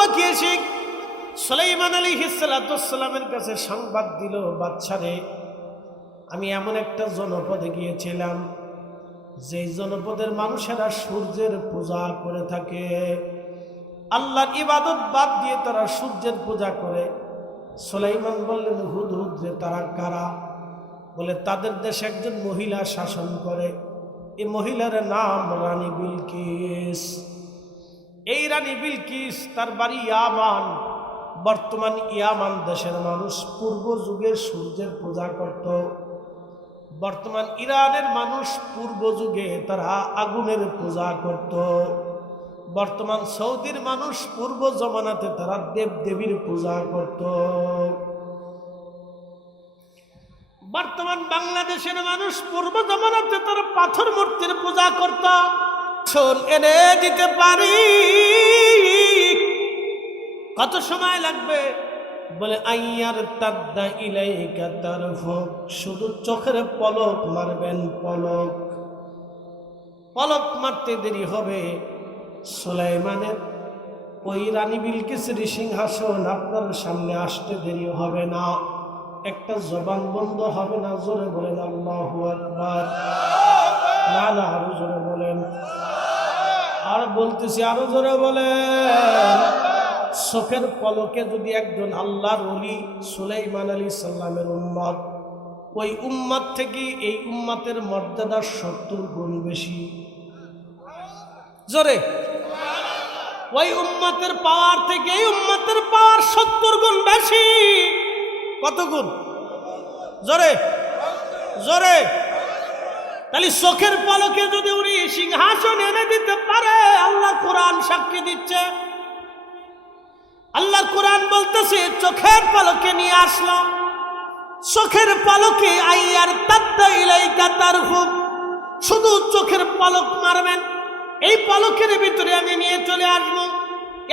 পাখি এসে সুলাইমান আলাইহিস সালামের কাছে সংবাদ দিল, বাদশারে, আমি এমন একটা জনপদে গিয়েছিলাম যে জনপদের মানুষেরা সূর্যের পূজা করে থাকে, আল্লাহর ইবাদত বাদ দিয়ে তারা সূর্যের পূজা করে। সুলাইমান বললেন, হুদহুদ রে, তারা কারা? বলে, তাদের দেশে একজন মহিলা শাসন করে, এই মহিলার নাম রানী বিলকিস। এই রানী বিলকিস, তার বাড়ি ইয়ামান। বর্তমান ইয়ামান দেশের মানুষ পূর্ব যুগে সূর্যের পূজা করত। বর্তমান ইরানের মানুষ পূর্ব যুগে তারা আগুনের পূজা করত। বর্তমান সৌদির মানুষ পূর্ব জমানাতে তারা দেব দেবীর পূজা করত। বর্তমান বাংলাদেশের মানুষ পূর্ব জমানাতে তারা পাথর মূর্তির পূজা করত। শোন, এনে দিতে পারি, কত সময় লাগবে? বলে, আইয়ার তাদ্দা ইলাইকা তারফুক, শুধু চোখের পলক মারবেন, পলক পলক মারতে দেরি হবে। সুলাইমানের ওই রানী বিলকিসের সিংহাসন আপনার সামনে আসতে দেরি হবে না, একটা জবান বন্ধ হবে না। জোরে বলেন আল্লাহু আকবার। না না, আরো জোরে বলেন। আর বলতেছি, আরো জোরে বলেন। চোখের পলকে যদি একজন আল্লাহর ওলি সুলাইমান আলাইহিস সালামের উম্মত, ওই উম্মত থেকে এই উম্মতের মর্যাদা 70 গুণ বেশি। জোরে, ওই উম্মতের পাওয়ার থেকে এই উম্মতের পাওয়ার 70 গুণ বেশি। কত গুণ? জোরে জোরে। তাহলে চোখের পলকে যদি উনি সিংহাসন এনে দিতে পারে, আল্লাহ কোরআন সাক্ষী দিচ্ছে। আল্লাহ কোরআন বলতেছে, চোখের পলকে নিয়ে আসলো, চোখের পলকে আইয়ার তাদ্দা ইলাইকা তারফুক, শুধু চোখের পলক মারবেন, এই পলকের ভিতরে আমি নিয়ে চলে আসবো।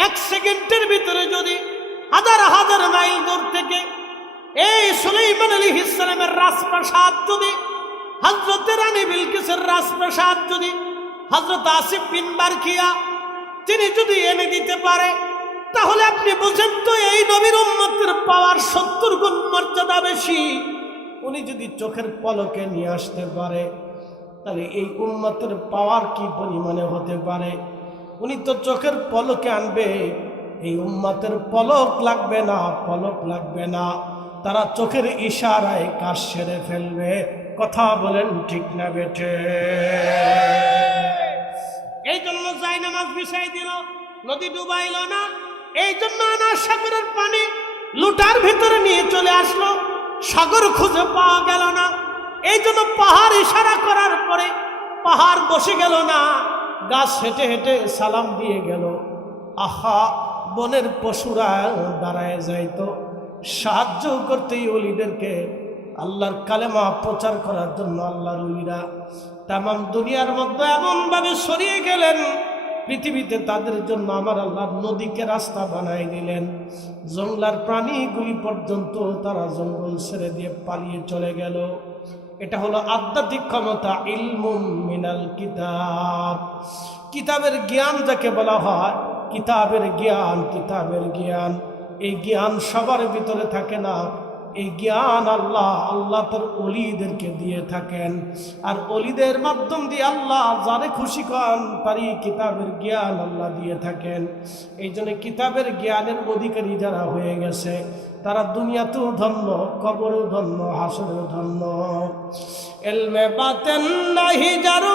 1 সেকেন্ডের ভিতরে যদি হাজার হাজার মাইল দূর থেকে এই সুলাইমান আলাইহিস সালামের রাজপ্রাসাদ, যদি হযরত রানী বিলকিসের রাজপ্রাসাদ, যদি হযরত আসিফ বিন বারকিয়া তিনি যদি এনে দিতে পারে, তাহলে আপনি বুঝেন তো এই নবীর উম্মতের পাওয়ার 70 গুণ মর্যাদা বেশি। উনি যদি চোখের পলকে নিয়ে আসতে পারে, তাহলে এই উম্মতের পাওয়ার কি পরিমাণে হতে পারে। উনি তো চোখের পলকে আনবে, এই উম্মতের পলক লাগবে না, পলক লাগবে না, তারা চোখের ইশারায় কাজ সেরে ফেলবে। কথা বলেন ঠিক না বেঠে? এই জন্য জায়নামাজ বিছাই দিল, নদী ডুবাইল না। এই জন্য আনা সাগরের পানি লুটার ভিতরে নিয়ে চলে আসলো, সাগর খুঁজে পাওয়া গেল না। এই জন্য পাহাড় ইশারা করার পরে পাহাড় বসে গেল না, গাছ হেঁটে হেঁটে সালাম দিয়ে গেল। আহা, বনের পশুরা দাঁড়ায় যাইতো সাহায্য করতেই ওলিদেরকে, আল্লাহর কালেমা প্রচার করার জন্য আল্লাহর ওলিরা তামাম দুনিয়ার মধ্যে এমনভাবে ছড়িয়ে গেলেন, পৃথিবীতে তাদের জন্য আমার আল্লাহ নদীকে রাস্তা বানাই দিলেন। জঙ্গলার প্রাণীগুলি পর্যন্ত তারা জঙ্গল ছেড়ে দিয়ে পালিয়ে চলে গেল। এটা হলো আধ্যাত্মিক ক্ষমতা, ইলমুম মিনাল কিতাব। কিতাবের জ্ঞান যাকে বলা হয়, কিতাবের জ্ঞান, কিতাবের জ্ঞান, এই জ্ঞান সবার ভিতরে থাকে না। এই জ্ঞান আল্লাহ তার ওলিদেরকে দিয়ে থাকেন, আর ওলিদের মাধ্যম দিয়ে আল্লাহ যারে খুশি করেন তারই কিতাবের জ্ঞান আল্লাহ দিয়ে থাকেন। এই জন্য কিতাবের জ্ঞানের অধিকারী যারা হয়ে গেছে, তারা দুনিয়াতেও ধন্য, কবরেও ধন্য, হাসরেও ধন্য। ইলমে বাতেন নাহি যার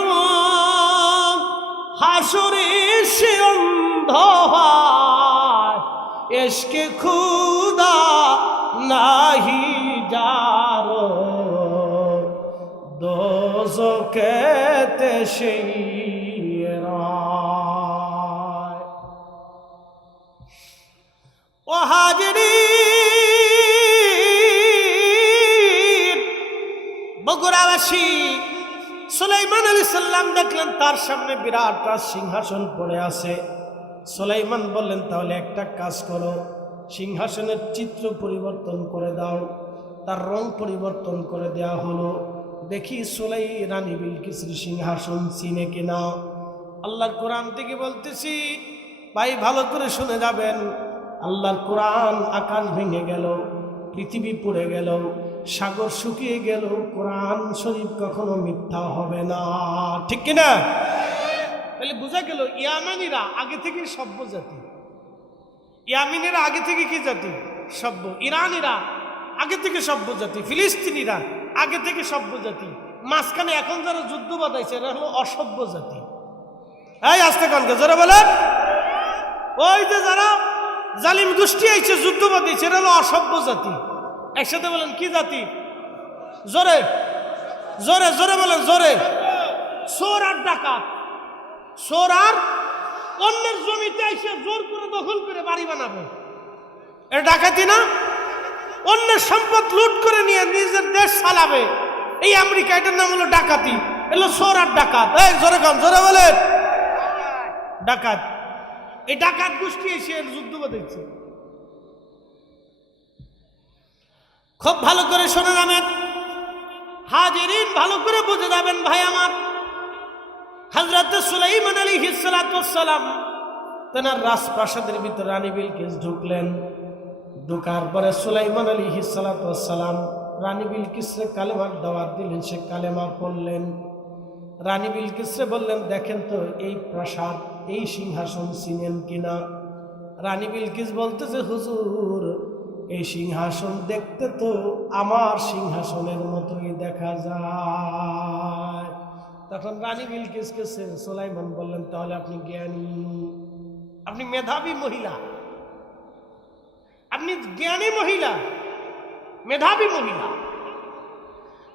হাসরে সে অন্ধ হয়, ইশকে খুদা নাহি যার দোজখেতে সেই রায়। ও হাজরিন, বগুড়াবাসী, সুলাইমান আলাইহিস সালাম দেখলেন তার সামনে বিরাট সিংহাসন পড়ে আছে। সুলাইমান বললেন, তাহলে একটা কাজ করো, সিংহাসনের চিত্র পরিবর্তন করে দাও। তার রং পরিবর্তন করে দেওয়া হলো। দেখি রানী বিলকিসের সিংহাসন চিনে কিনা। আল্লাহর কোরআন থেকে বলতেছি, ভাই ভালো করে শুনে যাবেন, আল্লাহর কোরআন আকাশ ভেঙে গেল, পৃথিবী পড়ে গেল, সাগর শুকিয়ে গেল, কোরআন শরীফ কখনো মিথ্যা হবে না, ঠিক কিনা? তাহলে বোঝা গেল ইয়ামানিরা আগে থেকে সভ্য জাতি, ইয়ামিনেরা আগে থেকে কি জাতি? সভ্য। ইরানিরা আগে থেকে সভ্য জাতি, ফিলিস্তিনিরা আগে থেকে সভ্য জাতি, মাঝখানে এখন যারা যুদ্ধ বাঁধাইছে এরা হলো অসভ্য জাতি। এই আস্তে কানকে জোরে বলেন, ওই যে যারা জালিম গোষ্ঠী আইছে যুদ্ধ বাঁধিয়েছে এরা হলো অসভ্য জাতি। একসাথে বলেন কি জাতি? জোরে জোরে জোরে বলেন, জোরে। চোর আর ডাকাত, চোর আর অন্যের জমিতে এসে জোর করে দখল করে বাড়ি বানাবে, এটা ডাকাতি না? অন্যের সম্পদ লুট করে নিয়ে নিজের দেশ চালাবে, এই আমেরিকা, এটার নাম হলো ডাকাতি। এলো চোর আর ডাকাত। এই জোরে কান, জোরে বলেন, ডাকাত। এই ডাকাত গোষ্ঠী এসে যুদ্ধ বাঁধাইছে। খুব ভালো করে শুনে যাবেন হাজিরিন, ভালো করে বুঝে যাবেন ভাই আমার। হযরত সুলাইমান আলাইহিস সালাতু ওয়াস সালাম তেনার রাজপ্রাসাদের ভিতরে রানী বিলকিস ঢুকলেন। ঢুকার পরে সুলাইমান আলাইহিস সালাতু ওয়াস সালাম রানী বিলকিসকে কালেমার দাওয়াত দিলেন, সে কালেমা পড়লেন। রানী বিলকিসকে বললেন, দেখেন তো এই প্রাসাদ, এই সিংহাসন চিনেন কিনা? রানী বিলকিস বলতেছে, হুজুর এই সিংহাসন দেখতে তো আমার সিংহাসনের মতোই দেখা যায়। তখন রানী বিলকিসকে সুলাইমান বললেন, তাহলে আপনি জ্ঞানী, আপনি মেধাবী মহিলা, আপনি জ্ঞানী মহিলা, মেধাবী মহিলা।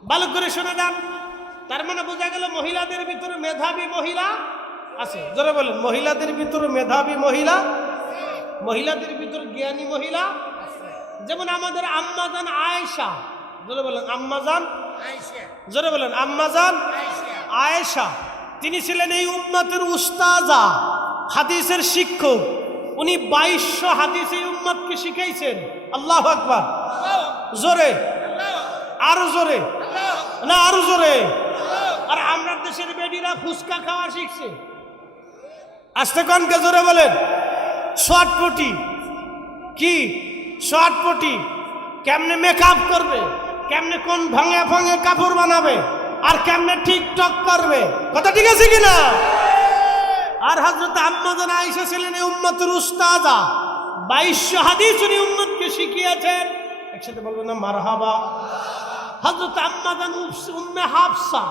ভালো করে শুনে যান, তার মানে বোঝা গেল মহিলাদের ভিতরে মেধাবী মহিলা আছে। জোরে বলেন, মহিলাদের ভিতরে মেধাবী মহিলা, মহিলাদের ভিতরে জ্ঞানী মহিলা। যেমন আমাদের আম্মাজান আয়েশা, জোরে বলেন আম্মাজান আয়েশা, জোরে বলেন আম্মাজান আয়েশা। তিনি ছিলেন এই উম্মতের উস্তাজা, হাদিসের শিক্ষক। উনি 2200 হাদিস এই উম্মতকে শিখাইছেন। আল্লাহু আকবার, জোরে, আরো জোরে, না আরো জোরে। আর আমরা দেশের বেডিরা ফুচকা খাওয়া শিখছে। আস্তে কনকে জোরে বলেন, শর্টপটি কি? শর্টপটি কেমনে মেকআপ করবে, কেমনে কোন ভাঙে ভাঙে কাপড় বানাবে, আর কেমনে টিকটক করবে, কথা ঠিক আছে কিনা? আর হযরত আম্মাজান আয়েশা ছিলেন এই উম্মতের উস্তাদা, 2200 হাদিস উনি উম্মতকে শিখিয়েছেন। একসাথে বলবেন না মারহাবা। হযরত আম্মাজান উম্মে হাফসা,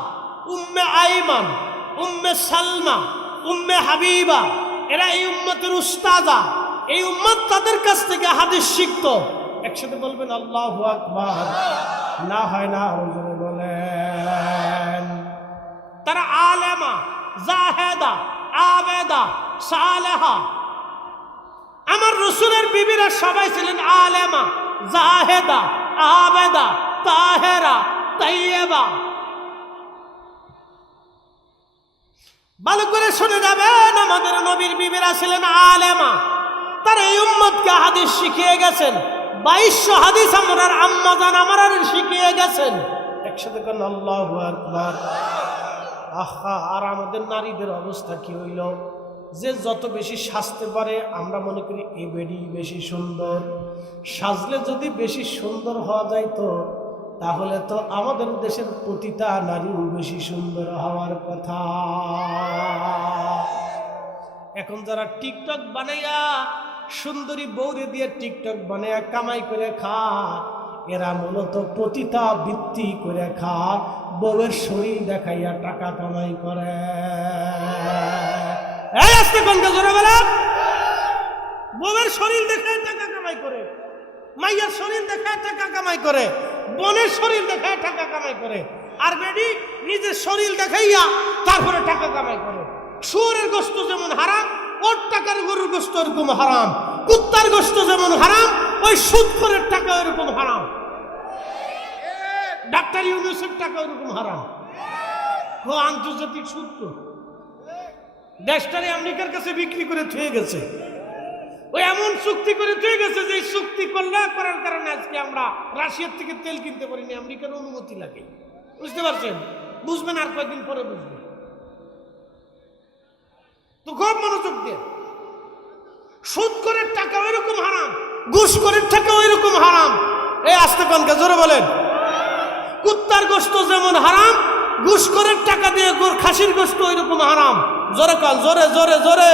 উম্মে আইমান, উম্মে সালমা, উম্মে হাবিবা, এরা এই উম্মতের উস্তাদা। এই উম্মত তাদের কাছ থেকে হাদিস শিখতো। একসাথে বলবেন আল্লাহু আকবার। না হয় না, আরো জোরে বলেন। তারা আলেমা, জাহেদা, আবেদা, সালেহা। আমার রাসূলের বিবিরা সবাই ছিলেন আলেমা, জাহেদা, আবেদা, তাহেরা, তাইয়্যিবা। ভালো করে শুনে যাবেন, আমাদের নবীর বিবিরা ছিলেন আলেমা। তারা এই উম্মতকে হাদিস শিখিয়ে গেছেন। 2200 হাদিস আমার আম্মাজান আমার শিখিয়ে গেছেন। একসাথে কোন আল্লাহু আকবার। আহা, আর আমাদের নারীদের অবস্থা কি হইল? যে যত বেশি সাজতে পারে আমরা মনে করি এ বেডি বেশি সুন্দর। সাজলে যদি বেশি সুন্দর হওয়া যায় তো তাহলে তো আমাদের দেশের প্রতিটা নারীও বেশি সুন্দর হওয়ার কথা। এখন যারা টিকটক বানাইয়া সুন্দরী বউরে দিয়ে টিকটক বানাইয়া কামাই করে খা, এরা মূলত প্রতিটা বৃত্তি করে খা, বউয়ের শরীর দেখাইয়া টাকা কামাই করে। এই আস্তে কোনটা জোরে বলেন, বউয়ের শরীর দেখায় টাকা কামাই করে, মাইয়ার শরীর দেখায় টাকা কামাই করে, বোনের শরীর দেখায় টাকা কামাই করে, আর বেডি নিজের শরীর দেখাইয়া তারপরে টাকা কামাই করে। শুয়োরের গোশত যেমন হারাম, ওর টাকার গরুর গোশত এরকম হারাম। কুত্তার গোশত যেমন হারাম, ওই সুদখোরের টাকা এরকম হারাম। ডাক্তার ইউনূসের টাকা এরকম হারাম। ও আন্তর্জাতিক সূত্র, দেশটারে আমেরিকার কাছে বিক্রি করে থুয়ে গেছে। ওই এমন চুক্তি করে থুয়ে গেছে যে চুক্তি করার কারণে আজকে আমরা রাশিয়ার থেকে তেল কিনতে পারিনি, আমেরিকার অনুমতি লাগে। বুঝতে পারছেন? বুঝবেন আর কয়েকদিন পরে বুঝবেন। তো খুব মনোযোগ দিয়ে সুদ করে টাকা ওইরকম হারাম, ঘুষ করে টাকা ওইরকম হারাম। এই আস্তে কনকে জোরে বলেন। কুত্তার গোশত যেমন হারাম, ঘুষ করে টাকা দিয়ে খাসির গোশত ওইরকম হারাম। জোরে কন, জোরে জোরে জোরে।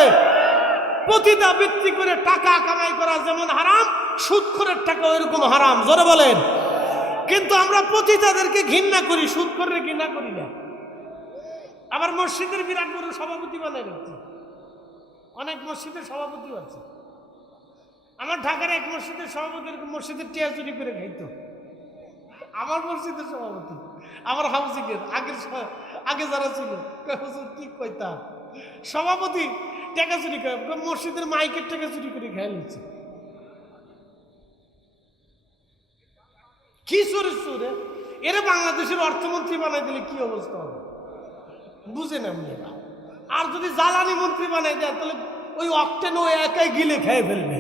প্রতিটা বিক্রি করে টাকা কামাই করা যেমন হারাম, সুদ করে টাকা ওইরকম হারাম। জোরে বলেন। কিন্তু আমরা প্রতিটাদেরকে ঘৃণা করি, সুদ করে ঘৃণা করি না। আবার মসজিদের বিরাট বড় সভাপতি বানাই রাখছি, অনেক মসজিদের সভাপতি আছে। আমার ঢাকার এক মসজিদের সভাপতি মসজিদের টিয়া চুরি করে খাইতো। আমার মসজিদের সভাপতি, আমার হাউজিংয়ের আগে যারা ছিল, কি কইতা সভাপতি টাকা চুরি করে, মসজিদের মাইকের টাকা চুরি করে খাই নিচ্ছে। কি চোরে এরা বাংলাদেশের অর্থমন্ত্রী বানাই দিলে কি অবস্থা হবে বুঝে না। আর যদি জ্বালানি মন্ত্রী বানাই দেয় তাহলে ওই অক্টেন ও একাই গিলে খেয়ে ফেলবে।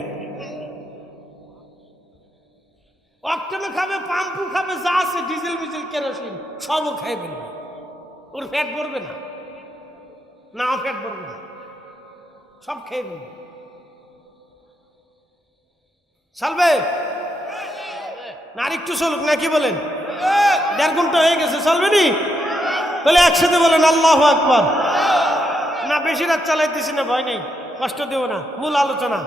অক্টেনও খাবে, পাম্পু খাবে, যা আছে ডিজেল মিজেল কেরোসিন সবও খেয়ে ফেলবে। ওর ফ্যাট পড়বে না, না ফ্যাট পড়বে না, সব খেয়ে ফেলবে। চলবে না আর একটু চলুক না, কি বলেন? 1.5 ঘন্টা হয়ে গেছে, চলবে নি? তাহলে একসাথে বলেন আল্লাহু আকবার। না বেশি রাত চালাইতেছি না, ভয় নেই, কষ্ট দেব না। মূল আলোচনা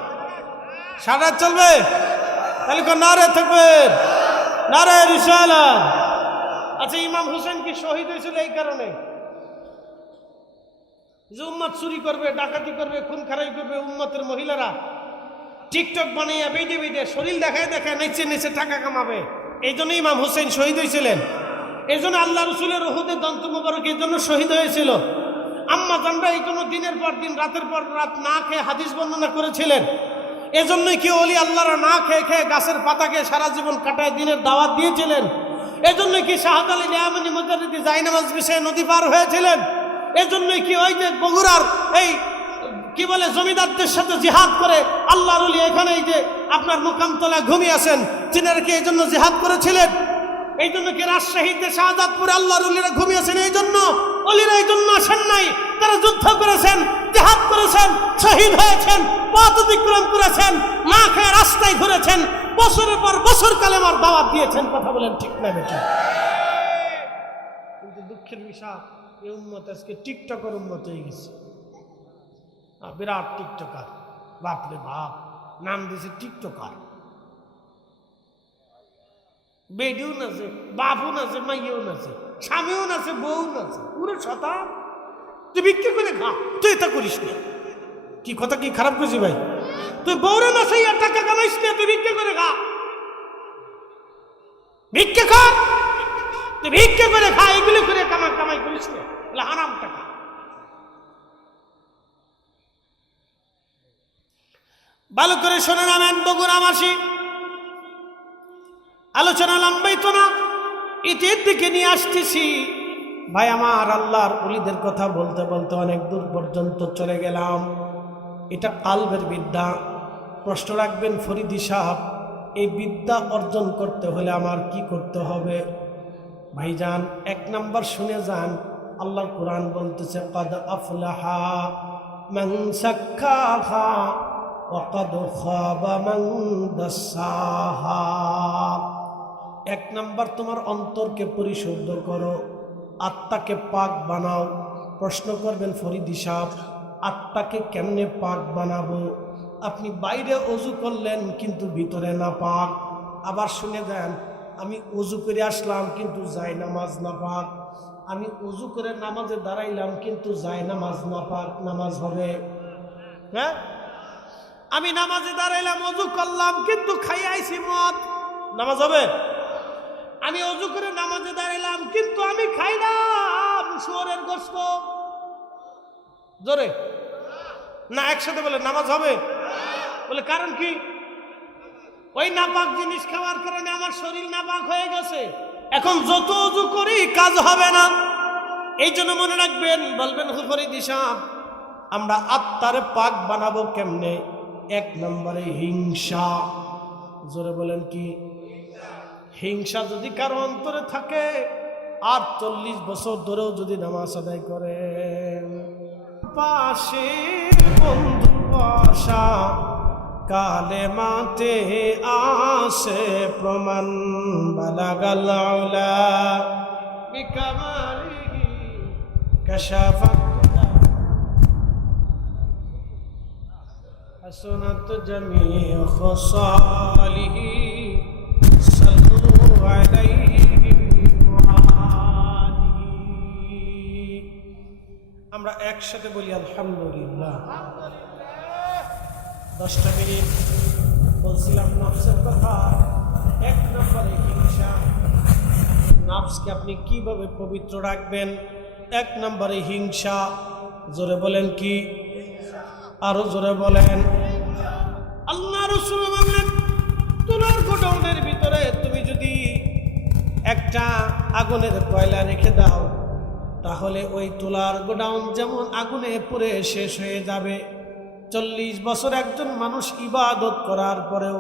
সারা রাত চলবে। তাহলে নারে তাকবীর, নারে রিসালাত। আচ্ছা, ইমাম হোসেন কি শহীদ হয়েছিল এই কারণে যে উম্মত চুরি করবে, ডাকাতি করবে, খুন খারাই করবে, উম্মতের মহিলারা টিকটক বানাইয়া বেঁধে বেঁধে শরীর দেখায় দেখায় নেচে নেচে টাকা কামাবে, এই জন্য ইমাম হোসেন শহীদ হয়েছিলেন। এই জন্য আল্লাহ রসুলের উহুদের দন্ত মোবারক এই জন্য শহীদ হয়েছিল। আম্মা জানরা এই জন্য দিনের পর দিন রাতের পর রাত না খেয়ে হাদিস বর্ণনা করেছিলেন। এজন্যই কি ওলি আল্লাহরা না খেয়ে খেয়ে গাছের পাতাকে সারা জীবন কাটায় দিনের দাওয়াত দিয়েছিলেন। এজন্যই কি শাহাদ আলী নিয়ামনি মুজাদ্দিদি জায়নামাজ বিষয়ে নদী পার হয়েছিলেন। এজন্যই কি ওই যে বগুড়ার এই কি বলে জমিদারদের সাথে জিহাদ করে আল্লাহর ওলি এখানে এই যে আপনার মুকামতলা ঘুমিয়ে আছেন, তিনারা কি এই জন্য জিহাদ করেছিলেন। এই জন্য কি রাজশাহীতে শাহাদাতপুরে আল্লাহর ওলিরা ঘুমিয়ে আছেন, এই জন্য ওলিরা এই জন্য আসেন নাই। তারা যুদ্ধ করেছেন, জিহাদ করেছেন, শহীদ হয়েছেন, পথ অতিক্রম করেছেন, না খেয়ে রাস্তায় ঘুরেছেন, বছরের পর বছর কালেমার দাওয়াত দিয়েছেন। কথা বলেন ঠিক না বেটা? কিন্তু দুঃখের বিষয় এই উম্মত আজকে টিকটকের উম্মত হয়ে গেছে। বিরাট টিকটকার, বাপরে বাপ, নাম দিয়েছে টিকটকার। বেডিও নাচে, বাপও নাচে, মাইয়েও নাচে, স্বামীও নাচে, বউ নাচে, পুরো ছতা। তুই ভিক্ষে করে খা, তুই এটা করিস না। কি কথা কি খারাপ করছি ভাই? তুই বউরে নাচে আর টাকা কামাইস না, তুই ভিক্ষে করে খা, ভিক্ষে খা, তুই ভিক্ষে করে খা, এগুলো করে কামাই করিস না, বলে হারাম টাকা। ভালো করে শোনে নামেন বগুড়াবাসী, আলোচনা লম্বাই তো না, ইতির দিকে নিয়ে আসতেছি। ভাই আমার, আল্লাহর ওলিদের কথা বলতে বলতে অনেক দূর পর্যন্ত চলে গেলাম। এটা কালবের বিদ্যা। প্রশ্ন রাখবেন ফরিদি সাহেব, এই বিদ্যা অর্জন করতে হলে আমার কি করতে হবে? ভাইজান, 1 নাম্বার শুনে যান। আল্লাহ কোরআন বলতেছে, ক্বাদ আফলাহা মান যাক্কাহা ওয়া ক্বাদ খাবা মান দাসাহা। 1 নাম্বার, তোমার অন্তরকে পরিশুদ্ধ করো, আত্মাকে পাক বানাও। প্রশ্ন করবেন ফরিদি সাহেব, আত্মাকে কেমনে পাক বানাবো? আপনি বাইরে ওযু করলেন কিন্তু ভিতরে না পাক। আবার শুনে দেন, আমি ওযু করে আসলাম কিন্তু জায়নামাজ না পাক। আমি ওযু করে নামাজে দাঁড়াইলাম কিন্তু জায়নামাজ না পাক, নামাজ হবে? হ্যাঁ, আমি নামাজে দাঁড়াইলাম, ওযু করলাম কিন্তু খাইয়া আইছি মদ, নামাজ হবে? আমি ওযু করে নামাজে দাঁড়াইলাম কিন্তু আমি খাইলাম শুয়োরের গোশত, জোরে না একসাথে বলে নামাজ হবে? বলে কারণ কি? ওই নাপাক জিনিস খাওয়ার কারণে আমার শরীর নাপাক হয়ে গেছে। এখন যত ওযু করি কাজ হবে না। এই জন্য মনে রাখবেন, বলবেন ফরিদি সাহেব, আমরা আত্মারে পাক বানাবো কেমনে? 1 নম্বরে হিংসা। জোরে বলেন কি? হিংসা যদি কারো অন্তরে থাকে, আর 40 বছর ধরেও যদি নামাজ আদায় করেন, পাশে বন্ধু বসা কালেমাতে আসে প্রমাণ বালাগাল উলা বিকামালিহি কাশাফাত হাসনাত জামিউ খসালিহি সাল্লু আলাইহি ওয়া আলিহি। আমরা একসাথে বলি আলহামদুলিল্লাহ। 10টা মিনিট বলছিলাম নফসের কথা। 1 নম্বরে হিংসা। নফসকে আপনি কিভাবে পবিত্র রাখবেন? 1 নম্বরে হিংসা। জোরে বলেন কি? আরো জোরে বলেন। আল্লাহ রাসূল বলেন তুলার গোডাউনের ভিতরে তুমি যদি একটা আগুনের কয়লা রেখে দাও, তাহলে ওই তুলার গোডাউন যেমন আগুনে পুড়ে শেষ হয়ে যাবে। 40 বছর একজন মানুষ ইবাদত করার পরেও,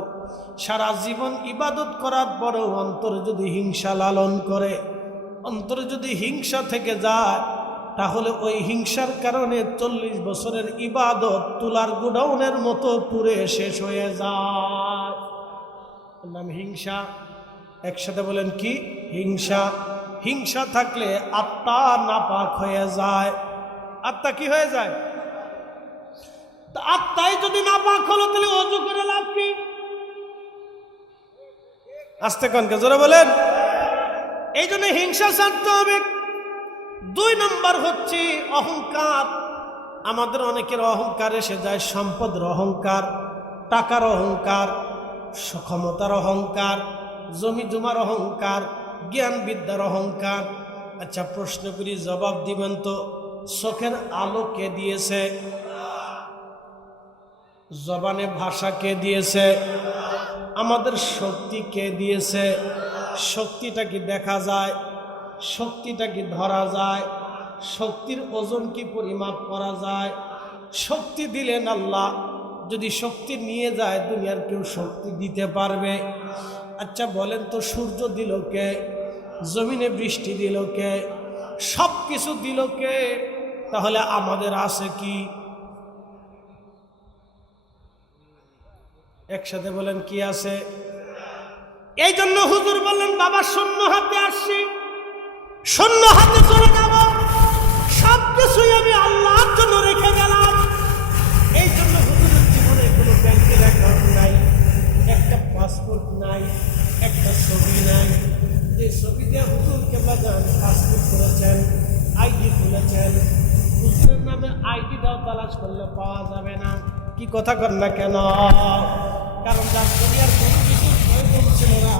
সারা জীবন ইবাদত করার পরেও অন্তরে যদি হিংসা লালন করে, অন্তরে যদি হিংসা থেকে যায়, তাহলে ওই হিংসার কারণে 40 বছরের ইবাদত তুলার গোডাউনের মতো পুড়ে শেষ হয়ে যায়। নাম হিংসা। একসাথে বলেন কি? হিংসা। হিংসা থাকলে আত্মা নাপাক হয়ে যায়। আত্মা কি হয়ে যায়? আত্মাই যদি নাপাক হলো তাহলে ওযু করে লাভ কি? আস্তে কনকে জোরে বলেন। এই জন্য হিংসা ছাড়তে হবে। 2 নম্বর হচ্ছে অহংকার। আমাদের অনেকের অহংকার এসে যায় সম্পদের অহংকার, টাকার অহংকার, ক্ষমতার অহংকার, জমি জমার অহংকার, জ্ঞান বিদ্যার অহংকার। আচ্ছা প্রশ্ন করি, জবাব দিবেন তো? চোখের আলো কে দিয়েছে? জবানে ভাষা কে দিয়েছে? আমাদের শক্তি কে দিয়েছে? শক্তিটা কি দেখা যায়? শক্তিটা কি ধরা যায়? শক্তির ওজন কি পরিমাপ করা যায়? শক্তি দিলেন আল্লাহ, যদি শক্তি নিয়ে যায় দুনিয়ার কেউ শক্তি দিতে পারবে? আচ্ছা বলেন তো সূর্য দিল কে? জমিনে বৃষ্টি দিল কে? সব কিছু দিল কে? তাহলে আমাদের আছে কি? একসাথে বলেন কি আছে? এই জন্য হুজুর বললেন বাবা শূন্য হাতে আসছি, শূন্য হাতে চলে যাব, সব কিছুই আমি আল্লাহর জন্য রেখে গেলাম। এই জন্য হুজুরের জীবনে কোনো ব্যাংকের অ্যাকাউন্ট নাই, একটা পাসপোর্ট নাই, একটা ছবি নাই। যে ছবি দিয়ে হুজুর কেবলা যান পাসপোর্ট করেছেন, আইডি খুলেছেন, হুজুরের নামে আইডিটাও তালাশ করলে পাওয়া যাবে না। কি কথা কর না কেন? কারণ যার দুনিয়ার কোনো কিছু প্রয়োজন ছিল না,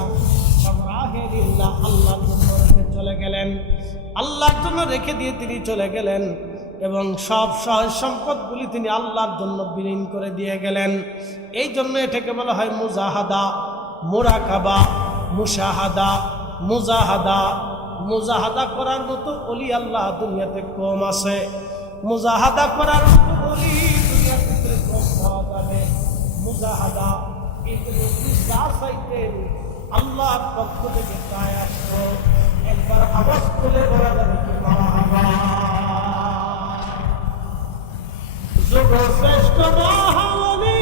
সব রাহেলিল্লাহ আল্লাহর জন্য রেখে চলে গেলেন, আল্লাহর জন্য রেখে দিয়ে তিনি চলে গেলেন এবং সব সহজ সম্পদগুলি তিনি আল্লাহর জন্য বিলীন করে দিয়ে গেলেন। এই জন্য এটাকে বলা হয় মুজাহাদা, মুরাকাবা, মুশাহাদা, মুজাহাদা। মুজাহাদা করার মতো ওলি আল্লাহ দুনিয়াতে কম আছে। মুজাহাদা করার মতো ওলি দুনিয়ার ভিতরে কম পাওয়া যাবে। মুজাহাদা কিন্তু যা চাইতেন আল্লাহর পক্ষ থেকে তাই আসতো। একবার আওয়াজ তুলে বলা যাবে কি মারহাবা। যুগশ্রেষ্ঠ মহাওলি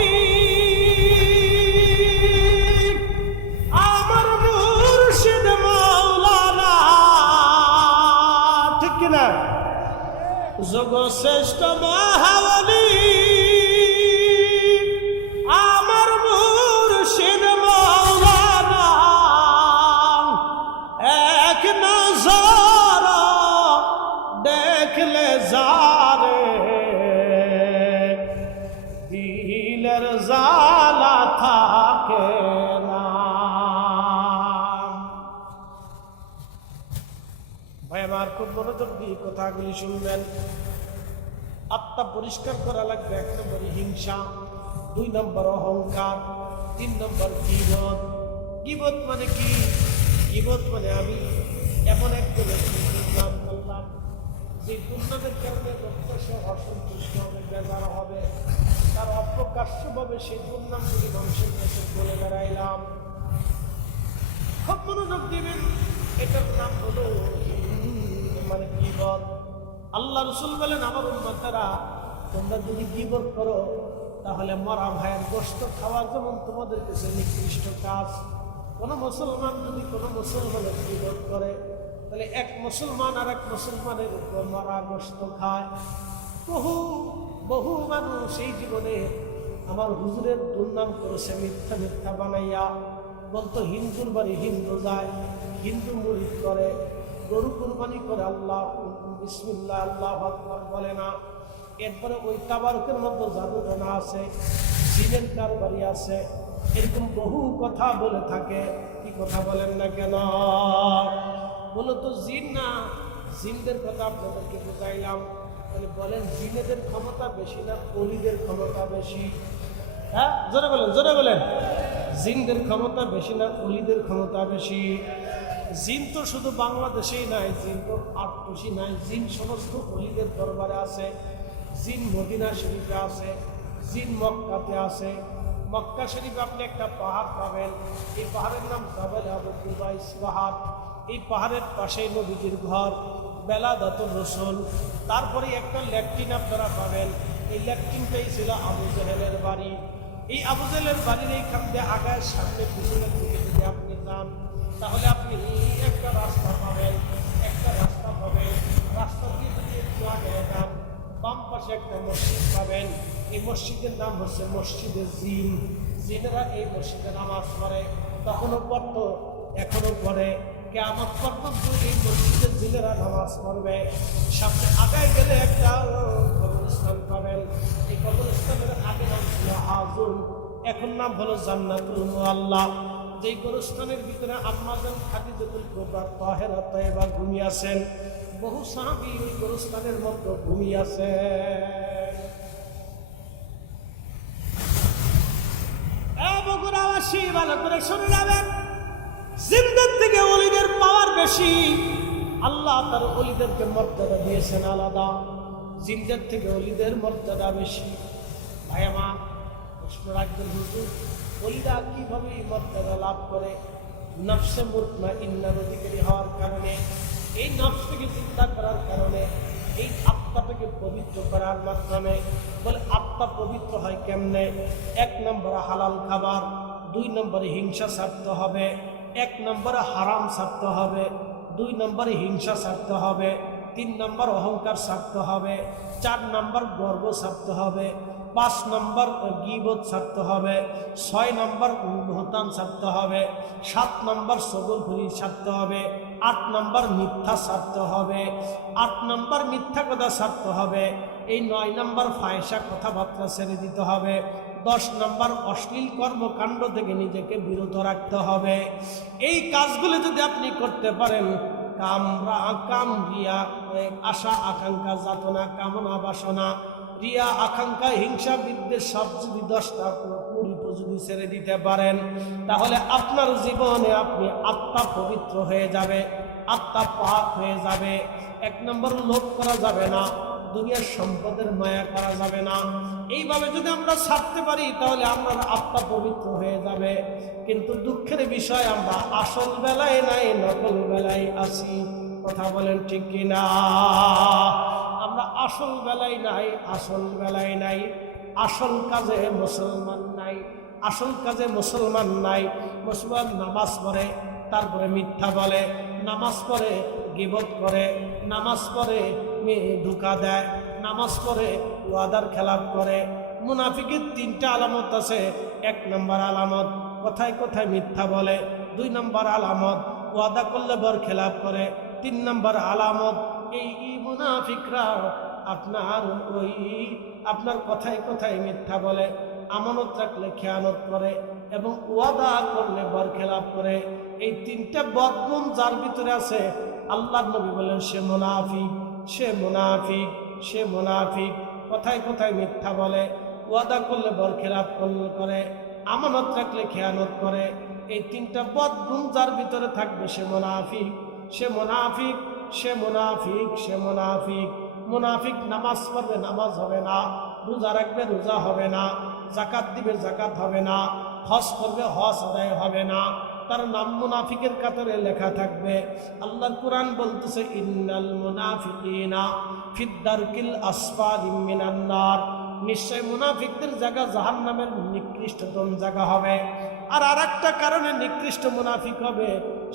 আমার মুর্শিদ মাওলানা, ঠিক কিনা? যুগশ্রেষ্ঠ মহাওলি আমার মুর্শিদ মাওলানা, এক নজর দেখলে যারে দিলের জালা থাকে না। ভাই আমার খুব মনোযোগ দিয়ে কথাগুলি শুনবেন। আত্মা পরিষ্কার করা লাগবে। 1 নম্বরে হিংসা, 2 নম্বর অহংকার, 3 নম্বর গীবত। গীবত মানে কি? গীবত মানে আমি এমন একজনের নাম করলাম যে দুর্নামের কারণে লোকটা সে অসন্তুষ্ট হবে, বেজার হবে, তার অপ্রকাশ্যভাবে সেই দুর্নামগুলি মানুষের কাছে বলে বেড়াইলাম। খুব মনোযোগ দিবেন। এটার নাম হলো মানে গীবত। আল্লাহ রাসূল বলেন আমার উম্মতেরা তোমরা যদি গীবত করো তাহলে মরা ভাইয়ের গোশত খাওয়া যেমন তোমাদের কাছে নিকৃষ্ট কাজ, কোনো মুসলমান যদি কোনো মুসলমানের বিরোধ করে তাহলে এক মুসলমান আর এক মুসলমানের উপর মরা গোশত খায়। বহু বহু মানুষ এই জীবনে আমার হুজুরের দুর্নাম করেছে, মিথ্যা মিথ্যা বানাইয়া বলতো হিন্দুর বাড়ি হিন্দু যায়, হিন্দু মুরিদ করে, গরু কুরবানি করে আল্লাহ বিসমিল্লাহ আল্লাহু আকবার বলে না। এরপরে ওই তাবারকের মধ্যে জাদুটনা আছে, জিনের কারবারি আছে, এরকম বহু কথা বলে থাকে। কি কথা বলেন না কেন? মূলত জিন না, জিনদের কথা আপনাদেরকে বুঝাইলাম। তাহলে বলেন জিনেদের ক্ষমতা বেশি না অলিদের ক্ষমতা বেশি? হ্যাঁ, জোরে বলেন, জোরে বলেন। জিনদের ক্ষমতা বেশি না অলিদের ক্ষমতা বেশি? জিন তো শুধু বাংলাদেশেই নাই, জিন তো আটটুসি নাই, জিন সমস্ত অলিদের দরবারে আছে। জিন মদিনা শরীফে আছে, জিন মক্কাতে আছে। মক্কা শরীফে আপনি একটা পাহাড় পাবেন, এই পাহাড়ের নাম জাবাল আবু কুবাইস পাহাড়। এই পাহাড়ের পাশেই নবীজির ঘর, বেলাদাতুর রসুল। তারপরে একটা ল্যাট্রিন আপনারা পাবেন, এই ল্যাট্রিনটাই ছিল আবু জেহেলের বাড়ি। এই আবু জেহেলের বাড়ির এইখান দিয়ে আগায় সামনে পিছনের দিকে যদি আপনি যান তাহলে আপনি একটা রাস্তা পাবেন, একটা রাস্তা পাবেন। রাস্তা দিয়ে যদি একটু আগে যান বাম পাশে একটা মসজিদ পাবেন। এই মসজিদের নাম হচ্ছে মসজিদে জিন। জিনেরা এই মসজিদে নামাজ পড়ে, তখনও পড়তো, এখনো পড়ে। কিয়ামত পর্যন্ত এই মসজিদের জিনেরা নামাজ পড়বে। সামনে আগায় গেলে একটা কবরস্থান পাবেন। এই কবরস্থানের আগে নাম ছিল হাজুন, এখন নাম হলো জান্নাতুল মুআল্লা। যেই কবরস্থানের ভিতরে আম্মা জান খাদিজাতুল কুবরা তাহেরা তয়্যেবা ঘুমিয়ে আছেন। বহু সাহাবী ওই কবরস্থানের মধ্যে ঘুমিয়ে আছে। বগুড়াবাসী ভালো করে শুনে যাবেন, জিনদের থেকে ওলিদের পাওয়ার বেশি। আল্লাহ তার ওলিদেরকে মর্যাদা দিয়েছেন আলাদা, জিনদের থেকে ওলিদের মর্যাদা বেশি। ভাই আমার প্রশ্ন রাখবেন, হুজুর ওলিরা কিভাবে এই মর্যাদা লাভ করে? নফসে মুতমাইন্নার অধিকারী হওয়ার কারণে, এই নফসকে চিন্তা করার কারণে, এই আত্মাটাকে পবিত্র করার মাধ্যমে। বলে আত্মা পবিত্র হয় কেমনে? এক নম্বরে হালাল খাবার, দুই নম্বরে হিংসা ছাড়তে হবে, এক নম্বরে হারাম ছাড়তে হবে, দুই নম্বরে হিংসা ছাড়তে হবে, তিন নম্বর অহংকার ছাড়তে হবে, চার নম্বর গর্ব ছাড়তে হবে, পাঁচ নম্বর গীবত ছাড়তে হবে, ছয় নম্বর বহতান ছাড়তে হবে, সাত নম্বর সগলখুরি ছাড়তে হবে, আট নম্বর মিথ্যা ছাড়তে হবে, আট নম্বর মিথ্যা কথা ছাড়তে হবে, এই নয় নম্বর ফায়সা কথাবার্তা ছেড়ে দিতে হবে, 10 নম্বর অশ্লীল কর্মকাণ্ড থেকে নিজেকে বিরত রাখতে হবে। এই কাজগুলো যদি আপনি করতে পারেন, কাম রিয়া আশা আকাঙ্ক্ষা যাতনা কামনা বাসনা রিয়া আকাঙ্ক্ষা হিংসা বিদ্বেষ সব যদি 10টা পুরোপুরি যদি ছেড়ে দিতে পারেন তাহলে আপনার জীবনে আপনি আত্মা পবিত্র হয়ে যাবে, আত্মা পাক হয়ে যাবে। এক নম্বর লোভ করা যাবে না, দুনিয়ার সম্পদের মায়া করা যাবে না। এইভাবে যদি আমরা ছাড়তে পারি তাহলে আমার আত্মা পবিত্র হয়ে যাবে। কিন্তু দুঃখের বিষয় আমরা আসল বেলায় নাই, নকল বেলায় আছি। কথা বলেন ঠিক কিনা? আমরা আসল বেলায় নাই, আসল বেলায় নাই, আসল কাজে মুসলমান নাই, আসল কাজে মুসলমান নাই। মুসলমান নামাজ পড়ে তারপরে মিথ্যা বলে, নামাজ পড়ে গীবত করে, নামাজ পড়ে ধোঁকা দেয়, নামাজ পড়ে ওয়াদার খেলাপ করে। মুনাফিকের 3টা আলামত আছে। 1 নম্বর আলামত কথায় কথায় মিথ্যা বলে, 2 নম্বর আলামত ওয়াদা করলে বর খেলাপ করে, 3 নম্বর আলামত এই মুনাফিকরা আপনার কথায় কথায় মিথ্যা বলে, আমানত রাখলে খেয়ানত করে এবং ওয়াদা করলে বর খেলাপ করে। এই 3টা বদগুণ যার ভিতরে আছে আল্লাহর নবী বলেন সে মুনাফিক, সে মুনাফিক, সে মুনাফিক। কথায় কথায় মিথ্যা বলে, ওয়াদা করলে বর খেলাপ করে, আমানত রাখলে খেয়ানত করে। এই 3টা বদগুণ যার ভিতরে থাকবে সে মুনাফিক, সে মুনাফিক, সে মুনাফিক, সে মুনাফিক। মুনাফিক নামাজ পড়বে নামাজ হবে না, রোজা রাখবে রোজা হবে না, যাকাত দিবে যাকাত হবে না, হজ করবে হজ আদায় হবে না, তার নাম মুনাফিকের কাতারে লেখা থাকবে। আল্লাহর কোরআন বলতেছে ইন্নাল মুনাফিকিনা ফিদ দারকিল আসফালি মিনান নার। নিশ্চয় মুনাফিকদের জায়গা জাহান্নামের নিকৃষ্টতম জায়গা হবে। আর আরেকটা কারণে নিকৃষ্ট মুনাফিক হবে,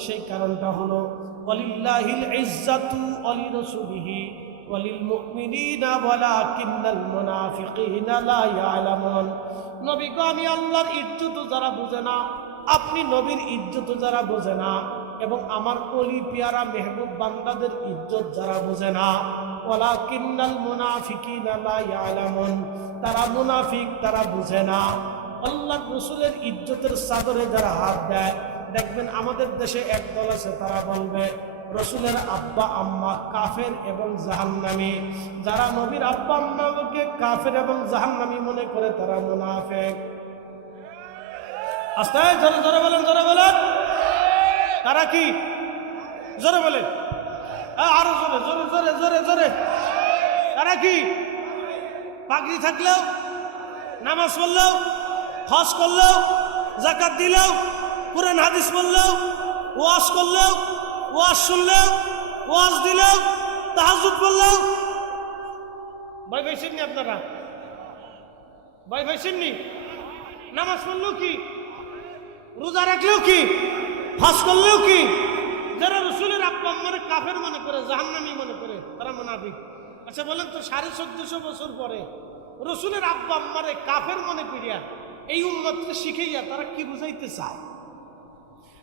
সেই কারণটা হলো ওয়ালিল্লাহিল ইজ্জাতু ওয়ালিরাসূলিহি ওয়ালিল মুমিনিনা ওয়ালাকিন্নাল মুনাফিকিনা লা ইয়ালামুন। নবী গো, আমি আল্লাহর ইজ্জত যারা বুঝে না, আপনি নবীর ইজ্জত যারা বোঝে না, এবং আমার অলি পেয়ারা মেহবুব বান্দাদের ইজ্জত যারা বোঝে না, ওয়ালাকিন্নাল মুনাফিকিনা লা ইয়ালামুন, তারা মুনাফিক, তারা বুঝে না। আল্লাহর রাসূলের ইজ্জতের চাদরে যারা হাত দেয়, দেখবেন আমাদের দেশে একদল আছে, তারা বলবে রাসূলের আব্বা আম্মা কাফের এবং জাহান্নামী। যারা নবীর আব্বা আম্মাকে কাফের এবং জাহান্নামী মনে করে, তারা মুনাফিক। আস্তে জোরে জোরে বলেন, জোরে বলেন, তারা কি? জোরে বলেন, আরো জোরে জোরে জোরে জোরে জোরে। তারা কি? পাগড়ি থাকলেও, নামাজ পড়লেও, হজ করলেও, যাকাত দিলেও, কুরআন হাদিস পড়লেও, ওয়াজ করলেও, ওয়াজ শুনলেও, ওয়াজ দিলেও, তাহাজ্জুদ পড়লেও, ভয় পাইছেননি আপনারা? ভয় পাইছেননি? নামাজ পড়লেও কি, রোজা রাখলেও কি, হজ করলেও কি? যারা রাসূলের আব্বা আম্মারে কাফের মনে করে, জাহান্নামী মনে করে, তারা মুনাফিক। আচ্ছা বলেন তো, 1450 বছর পরে রাসূলের আব্বা আম্মারে কাফের মনে করিয়া এই উম্মতকে শিখাইয়া তারা কি বুঝাইতে চায়?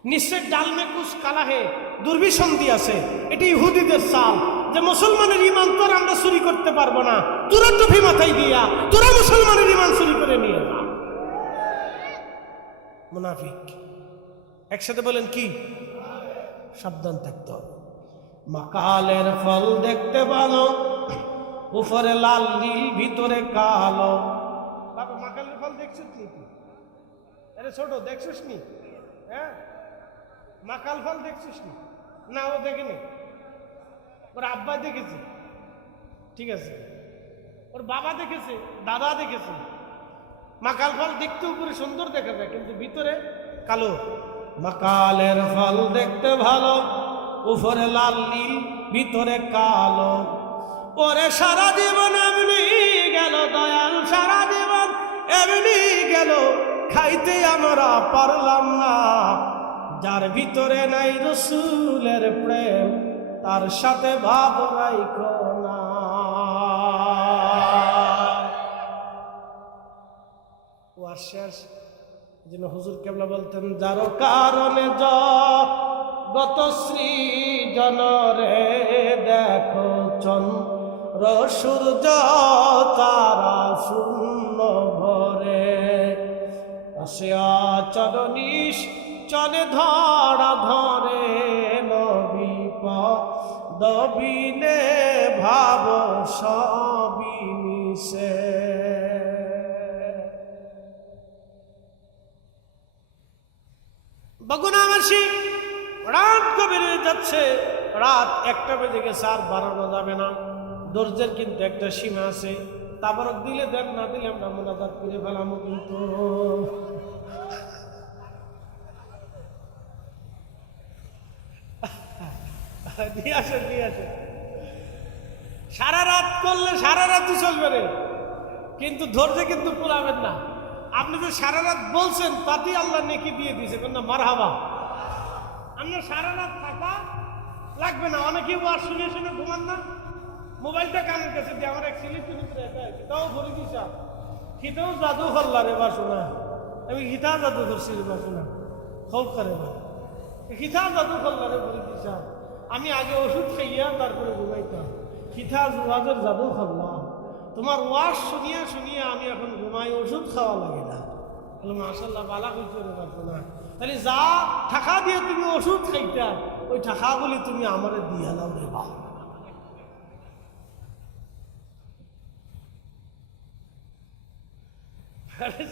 নিশ্চয় ডাল মে কুছ কালা হে, দুর্বিসন্ধি আছে। এটি ইহুদিদের চাল যে মুসলমানের ঈমান তো আমরা চুরি করতে পারবো না, তোরা টুপি মাথায় দিয়া তোরা মুসলমানের ঈমান চুরি করে নিয়ে যা। মুনাফিক। একসাথে বলেন কি? সাবধান থাকতে হবে। মাকালের ফল দেখতে ভালো, উপরে লাল নীল ভিতরে কালো। বাবা মাকালের ফল দেখছিস নি? আরে ছোট দেখছিস নি? হ্যাঁ, মাকাল ফল দেখছিস নি? না, ও দেখেনি, ওর আব্বা দেখেছে, ঠিক আছে, ওর বাবা দেখেছে, দাদা দেখেছে। মাকাল ফল দেখতে উপরে সুন্দর দেখা যায়, কিন্তু ভিতরে কালো। মাকালের ফল দেখতে ভালো, উপরে লাল নীল ভিতরে কালো। ওরে সারা জীবন এমনি গেল দয়াল, সারা জীবন এমনি গেল, খাইতে আমরা পারলাম না। যার ভিতরে নাই রাসূলের প্রেম, তার সাথে ভাব রাইখো না। ওয়াজ শেষ। যেন হুজুর কেবলা বলতেন, যার কারণে গত সৃজন রে দেখো চন্দ্র সূর্য তারা শূন্য ভরে, আসিয়া চরণীশ চলে ধরা ধরে, নবী পদবিনে ভাব সবই মিশে। বগুনাবাসী রাত গভীর হয়ে যাচ্ছে, রাত 1টা বেজে গেছে, আর বাড়ানো যাবে না। ধৈর্যের কিন্তু একটা সীমা আছে। তাবারক দিলে দেন, না দিলে আমরা মোনাজাত করে ফেলাম। কিন্তু নিয়ে আসেন, নিয়ে আসেন। সারা রাত করলে সারা রাতই চলবে রে, কিন্তু ধৈর্য কিন্তু পুরাবেন না। আপনি যে সারা রাত বলছেন, তাতেই আল্লাহ নেকি দিয়ে দিয়েছে, না মারহাবা। আপনার সারা রাত থাকা লাগবে না। অনেকে ওয়াজ শুনে শুনে ঘুমান না, মোবাইলটা কানের কাছে দিয়ে। আমার এক সিলিপের ভিতরে খিতাও ভরে দিছা, খিতাও জাদু করলা রে বা শোনা, আমি খিতা জাদু করছি রে বা শোনা, হোক করে না, খিতা জাদু করলা রে ভরে দিছা। আমি আগে ওষুধ খাইয়া তারপরে ঘুমাইতাম, খিতা ওয়াজের জাদু করলাম। তোমার ওয়াজ শুনিয়া শুনিয়া আমি এখন ঘুমাই, ওষুধ খাওয়া লাগে না। মাশাআল্লাহ, বালা কইছো রে বা শোনা। তাহলে যা টাকা দিয়ে তুমি ওষুধ খাইতা, ওই টাকাগুলি তুমি আমারে দিয়া দাও রে বা।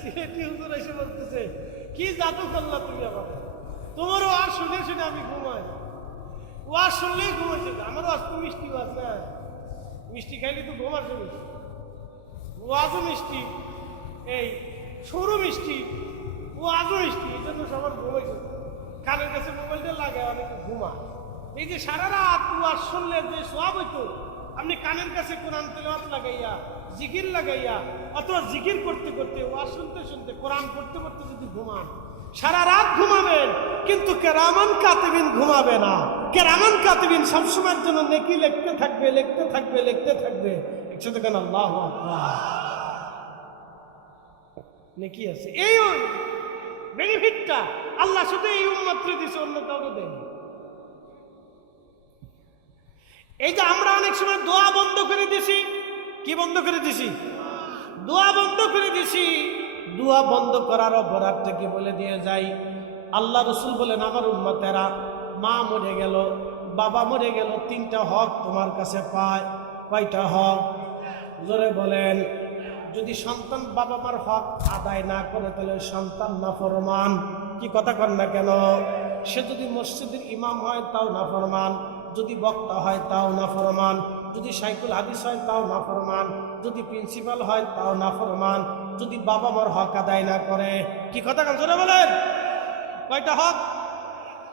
সিলেটি হুজুর এসে বলতেছে, কি জাদু করলা তুমি আমাকে? তোমার ওয়াজ শুনে শুনে আমি ঘুমাই, ওয়াজ শুনলেই ঘুমাইছে। আমার ওয়াজ তো মিষ্টি ওয়াজ না, মিষ্টি খাইলে তো ঘুমার জন্য। ওয়াজও মিষ্টি, এই সরু মিষ্টি, ওয়াজও মিষ্টি, এই জন্য সবার ঘুমাইছে। কানের কাছে মোবাইলটা লাগে, অনেকে ঘুমা। এই যে সারা রাত ওয়াজ শুনলে যে সওয়াব হইতো, আপনি কানের কাছে কোরআন তেলাওয়াত লাগাইয়া জিকির লাগাইয়া অথবা জিকির করতে করতে ওয়াজ শুনতে শুনতে কোরআন পড়তে পড়তে যদি ঘুমান, সারা রাত ঘুমাবেন, কিন্তু কেরামান কাতিবিন ঘুমাবে না। কেরামান কাতিবিন সবসময়ের জন্য নেকি লিখতে থাকবে, লিখতে থাকবে, লিখতে থাকবে। একসাথে কেন আল্লাহু আকবার। নেকি আছে, এই বেনিফিটটা আল্লাহ শুধু এই উম্মতকে দিয়েছে, অন্য কাউকে দেয়নি। এই যে আমরা অনেক সময় দোয়া বন্ধ করে দিছি, কি বন্ধ করে দিছি? দোয়া বন্ধ করে দিছি। দোয়া বন্ধ করার অপরাধটা কি বলে দিয়ে যাই। আল্লাহ রসুল বলেন, আমার উম্মতেরা মা মরে গেল, বাবা মরে গেল, 3টা হক তোমার কাছে পায়। কয়টা হক? জোরে বলেন। যদি সন্তান বাবা মার হক আদায় না করে তাহলে সন্তান নাফরমান। কি কথা কন না কেন? সে যদি মসজিদের ইমাম হয় তাও নাফরমান, যদি বক্তা হয় তাও নাফরমান, যদি শাইখুল হাদিস হয় তাও নাফরমান, যদি প্রিন্সিপাল হয় তাও নাফরমান, যদি বাবা মার হক আদায় না করে। কি কথা কন? জোরে বলেন। কয়টা হক?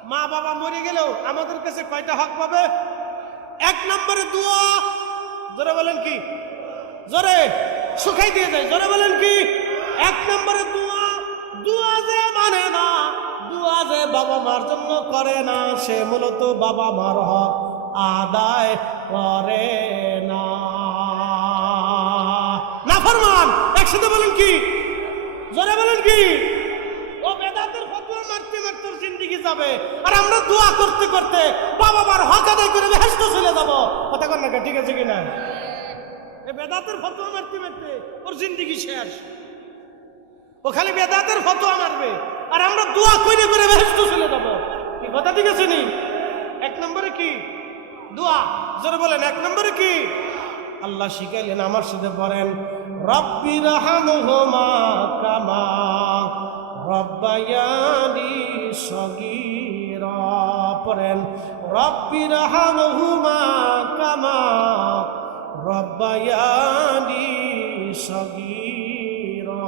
মা বাবা মরে গেলেও আমাদের কাছে কয়টা হক পাবে? 1 নম্বরে দোয়া। জোরে বলেন। কি জোরে? শুকাই দিয়ে যায়। জোরে বলেন। কি 1 নম্বরে দোয়া। দোয়া যে মানে না, দোয়া যে বাবা মার জন্য করে না, সে মূলত বাবা মার হক আদায় করে না, নাফরমান। একসাথে বলেন। কি জোরে বলেন। কি ও বেদাতের ফতোয়া মারতে মারতে জিন্দেগি যাবে, আর আমরা দোয়া করতে করতে বাবা মার হক আদায় করে বেহেশতে চলে যাব। কথা কন না? ঠিক আছে কিনা? এই বেদাতের ফতোয়া মারতে মারতে ওর জিন্দেগি শেষ। ও খালি বেদাতের ফতোয়া মারবে, আর আমরা দোয়া করে করে বেহেশতে চলে যাব। কি কথা ঠিক আছে নি? 1 নম্বরে কি? দোয়া। জোরে বলেন। 1 নম্বরে কি? আল্লাহ শিখাইলেন, আমার সাথে পড়েন, রব্বির হামহুমা কামা রব্বায়ানি সগীরা। পড়েন, রব্বির হামহুমা কামা রব্বায়ানি সগীরা।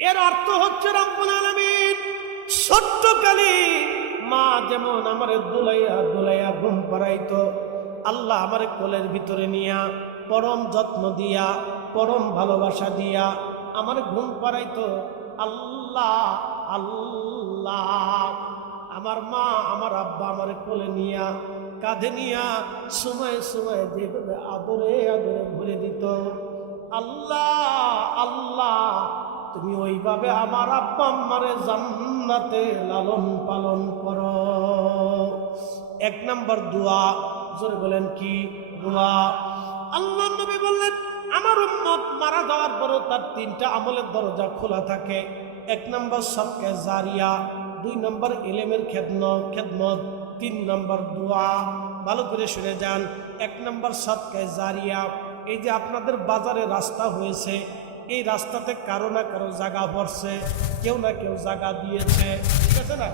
এর অর্থ হচ্ছে, রব্বুল আলামিন ছোট্টকালে মা যেমন আমারে দুলাইয়া দুলাইয়া ঘুম পাড়াইতো, আল্লাহ আমারে কোলের ভিতরে নিয়া পরম যত্ন দিয়া, পরম ভালোবাসা দিয়া আমারে ঘুম পাড়াইতো। আল্লাহ আল্লাহ আমার মা আমার আব্বা আমারে কোলে নিয়া কাঁধে নিয়া সময় সময় যেভাবে আদরে আদরে ভরে দিত, আল্লাহ আল্লাহ তুমি ওইভাবে আমার আব্বা আম্মারে জান্নাতে লালন পালন করো। 1 নম্বর দোয়া। জোরে বলেন। কি দোয়া? আল্লাহ নবী বললেন, আমার উম্মত মারা যাওয়ার পরও তার 3টা আমলের দরজা খোলা থাকে। 1 নম্বর সদকা জারিয়া, 2 নম্বর ইলমের খেদমত, 3 নম্বর দোয়া। ভালো করে শুনে যান। 1 নম্বর সদকা জারিয়া। এই যে আপনাদের বাজারে রাস্তা হয়েছে, এই রাস্তাতে কারো না কারো জায়গা পড়ছে, কেউ না কেউ জায়গা দিয়েছে, ঠিক আছে না?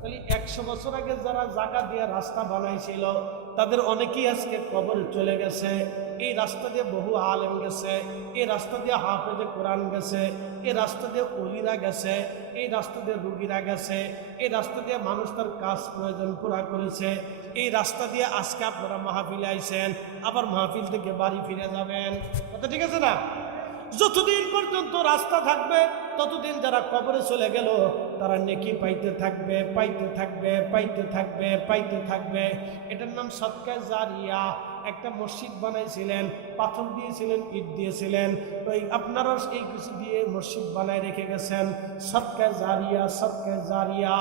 তাহলে 100 বছর আগে যারা জায়গা দিয়ে রাস্তা বানাইছিল তাদের অনেকেই আজকে কবরে চলে গেছে। এই রাস্তা দিয়ে বহু আলেম গেছে, এই রাস্তা দিয়ে হাফেজে কোরআন গেছে, এই রাস্তা দিয়ে ওলিরা গেছে, এই রাস্তা দিয়ে রুগীরা গেছে, এই রাস্তা দিয়ে মানুষ তার কাজ প্রয়োজন পুরা করেছে। এই রাস্তা দিয়ে আজকে আপনারা মাহফিলে আইছেন, আবার মাহফিল থেকে বাড়ি ফিরে যাবেন। কথা ঠিক আছে না? যতদিন পর্যন্ত রাস্তা থাকবে ততদিন যারা কবরে চলে গেল তারা নেকি পাইতে থাকবে, পাইতে থাকবে, পাইতে থাকবে, পাইতে থাকবে। এটার নাম সদকা জারিয়া। একটা মসজিদ বানাইছিলেন, পাথর দিয়েছিলেন, ইট দিয়েছিলেন, ওই আপনারা এই কিছু দিয়ে মসজিদ বানায় রেখে গেছেন। সদকা জারিয়া, সদকা জারিয়া।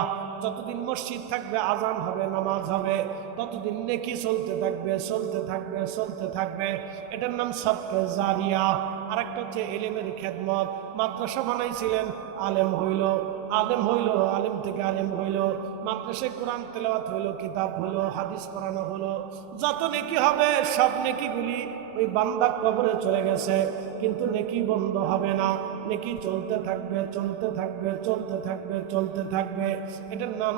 যতদিন মসজিদ থাকবে, আজান হবে, নামাজ হবে, ততদিন নেকি চলতে থাকবে, চলতে থাকবে, চলতে থাকবে। এটার নাম সদকা জারিয়া। আরেকটা হচ্ছে ইলমের খেদমত। মাদ্রাসা বানাইছিলেন, আলেম হইল, আলেম হইল, আলেম থেকে আলেম হইল, মাদ্রাসায় কোরআন তেলাওয়াত হইল, কিতাব হইল, হাদিস করানো হলো। যত নেকি হবে সব নেকিগুলি ওই বান্দা কবরে চলে গেছে, কিন্তু নেকি বন্ধ হবে না, নেকি চলতে থাকবে, চলতে থাকবে, চলতে থাকবে, চলতে থাকবে। এটার নাম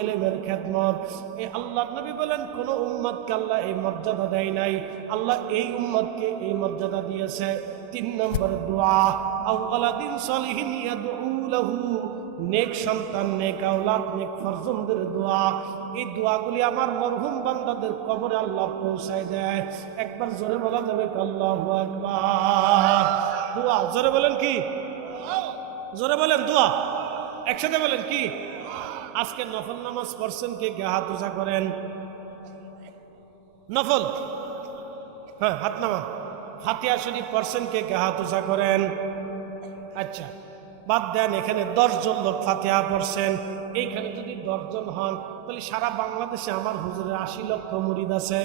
ইলমের খেদমত। এই আল্লাহ নবী বলেন, কোন উম্মতকে আল্লাহ এই মর্যাদা দেয় নাই, আল্লাহ এই উম্মতকে এই মর্যাদা দিয়েছে। 3 নম্বর দোয়া, আওয়ালাদিন সলিহিন ইয়াদউ লাহু নেক সন্তান, নেক আওলাদ, নেক ফরজন্দের দোয়া, এই দোয়াগুলি আমার মরহুম বান্দাদের কবরে আল্লাহ পৌঁছায় দেয়। একবার জোরে বলা যাবে আল্লাহু আকবার। দোয়া জোরে বলেন কি? জোরে বলেন দোয়া, একসাথে বলেন কি? আজকে নফল নামাজ পড়ছেন কে কে? হাত উঁচা করেন। নফল, হ্যাঁ হাত নামা। ফাতিহা শরীফ পড়ছেন কে কে? হাত উঁচা করেন। আচ্ছা বাদ দেন, এখানে 10 জন লোক ফাতিহা পড়ছেন। এইখানে যদি 10 জন হন তাহলে সারা বাংলাদেশে আমার হুজুরের 80 লক্ষ মুরিদ আছে।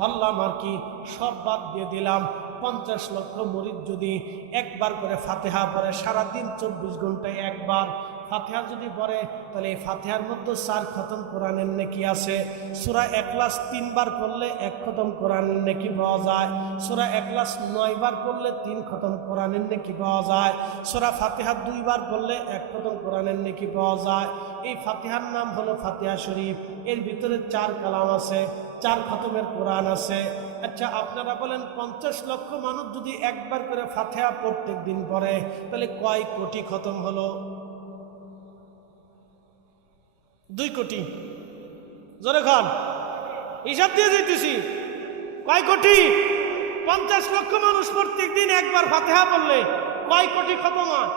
বললাম আর কি, সব বাদ দিয়ে দিলাম। 50 লক্ষ মুরিদ যদি একবার করে ফাতিহা পড়ে, সারাদিন 24 ঘন্টায় একবার ফাতিহা যদি পড়ে, তাহলে এই ফাতিহার মধ্যে 4 খতম কোরআনের নেকি আছে। সূরা ইখলাস 3 বার পড়লে 1 খতম কোরআনের নেকি পাওয়া যায়। সূরা ইখলাস 9 বার পড়লে 3 খতম কোরআনের নেকি পাওয়া যায়। সূরা ফাতিহা 2 বার পড়লে 1 খতম কোরআনের নেকি পাওয়া যায়। এই ফাতিহার নাম হলো ফাতিহা শরীফ। এর ভিতরে 4 কালাম আছে, 4 খতমের কোরআন আছে। আচ্ছা আপনারা বলেন, 50 লক্ষ মানুষ যদি একবার করে ফাতিহা প্রত্যেক দিন পড়ে, তাহলে কয় কোটি খতম হলো? 2 কোটি। জোরে খান, হিসাব দিয়ে দিতেছি। কয় কোটি? 50 লক্ষ মানুষ প্রত্যেক দিন একবার ফাতিহা পড়লে কয় কোটি খতম হয়?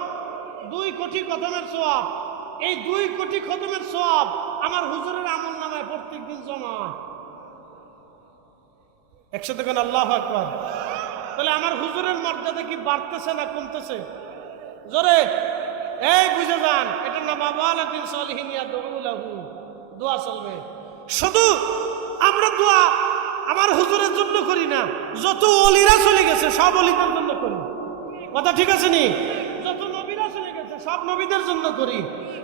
2 কোটি খতমের সওয়াব। এই 2 কোটি খতমের সওয়াব আমার হুজুরের আমল নামায় প্রত্যেক দিন জমা হয়। একসাথে কেন আল্লাহু আকবার। তাহলে আমার হুজুরের মর্যাদা কি বাড়তেছে না কমতেছে? জোরে এই বুঝে যান, এটার নাম আওয়ালাদিন সালিহিন ইয়াদউলাহু, দোয়া চলবে। শুধু আমরা দোয়া আমার হুজুরের জন্য করি না, যত ওলিরা চলে গেছে সব ওলিদের জন্য করি। কথা ঠিক আছে নি? যত নবীরা চলে গেছে সব নবীদের জন্য করি।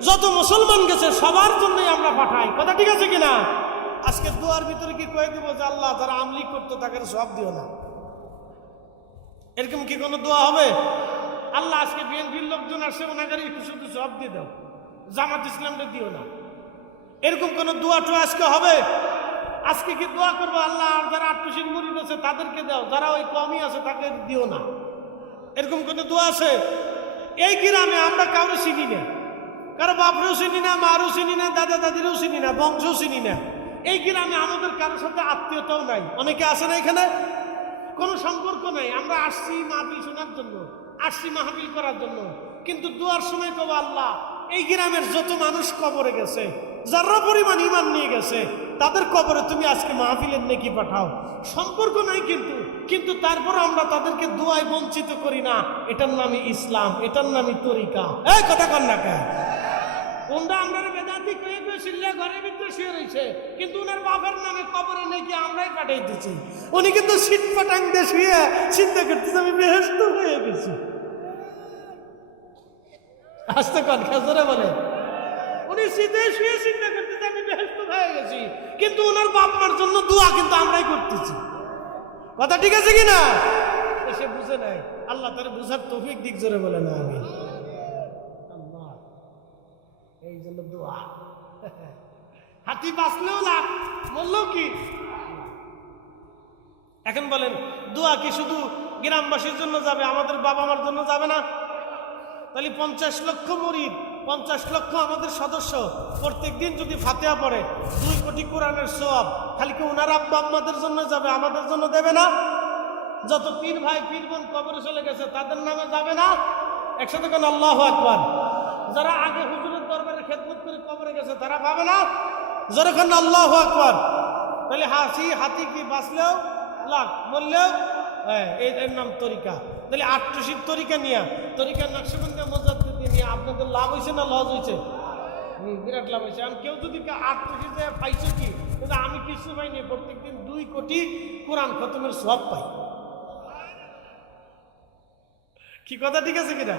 যত মুসলমান গেছে সবার জন্যই আমরা পাঠাই। কথা ঠিক আছে কিনা? আজকে দোয়ার ভিতরে কি কয়ে দিব যে আল্লাহ যারা আমলি করতো তাকে সব দিও না, এরকম কি কোনো দোয়া হবে? আল্লাহ আজকে বিএনপির লোকজন আসছে, ওনাকে শুধু সব দিয়ে দাও, জামাত ইসলামকে দিও না, এরকম কোন দোয়া টোয়া আজকে হবে? আজকে কি দোয়া করবো আল্লাহ যারা আত্মশীল মুরিদ আছে তাদেরকে দাও, যারা ওই কমই আছে তাকে দিও না, এরকম কোন দোয়া আছে? এই গ্রামে আমরা কারো চিনি না, কারো বাপরেও চিনি না, মারও চিনি না, দাদা দাদিরও চিনি না, বংশও চিনি না। এই গ্রামে আমাদের কারোর সাথে আত্মীয়তাও নাই। অনেকে আছে না এখানে, কোনো সম্পর্ক নাই। আমরা আসছি মাহফিল শোনার জন্য, আসছি মাহফিল করার জন্য, কিন্তু দোয়ার সময় কব আল্লাহ এই গ্রামের যত মানুষ কবরে গেছে, যারা পরিমাণ ইমান নিয়ে গেছে, তাদের কবরে তুমি আজকে মাহফিলের নেকি পাঠাও। সম্পর্ক নাই কিন্তু তারপর আমরা তাদেরকে দোয়ায় বঞ্চিত করি না। এটার নামই ইসলাম, এটার নামই তরিকা। এই কথা কন না কেন? ওনরা আমরা বেদাতি কয়ে চিল্লা ঘরের ভিতরে শুয়ে রয়েছে, কিন্তু ওনার বাবার নামে কবরে নাকি আমরাই পাঠাই দিচ্ছি। উনি কিন্তু শীত পাটাং দিয়ে শুয়ে চিন্তা করতেছে আমি বেহেশত হয়ে গেছি। আসতে কন খেজরে বলে উনি শীতে শুয়ে চিন্তা করতেছে আমি বেহেশত হয়ে গেছি, কিন্তু ওনার বাপ মার জন্য দোয়া কিন্তু আমরাই করতেছি। কথা ঠিক আছে কিনা? সে বুঝে নাই, আল্লাহ তার বুঝার তৌফিক দিক, জোরে বলে না আমি আল্লাহ। এই জন্য দোয়া, হাতি বাঁচলেও লাভ, বললেও কি। এখন বলেন দোয়া কি শুধু গ্রামবাসীর জন্য যাবে, আমাদের বাবা মার জন্য যাবে না? তাহলে 50 লক্ষ মুরিদ, 50 লক্ষ আমাদের সদস্য প্রত্যেক দিন যদি ফাতিহা পড়ে 2 কোটি কোরআনের সওয়াব, খালি কি ওনার আব্বা আম্মাদের জন্য যাবে, আমাদের জন্য দেবে না? যত পীর ভাই পীর বোন কবরে চলে গেছে তাদের নামে যাবে না? একসাথে কেন আল্লাহু আকবার। যারা আগে হুজুরের দরবারে খেদমত করে কবরে গেছে তারা পাবে না? যখন আল্লাহু আকবার। তাহলে হাতি কি বাঁচলেও লাভ, মরলেও এর নাম তরিকা। তাহলে আটশির তরিকা নিয়ে, তরিকার নকশবন্দি মজাদ্দিদ নিয়ে আপনাদের লাভ হয়েছে না লস হয়েছে? বিরাট লাভ হয়েছে। আমি কেউ যদি 8 পাইছো কি, কিন্তু আমি কিছু পাইনি। প্রত্যেকদিন 2 কোটি কোরআন খতমের সওয়াব পাই। কি কথা ঠিক আছে কিনা?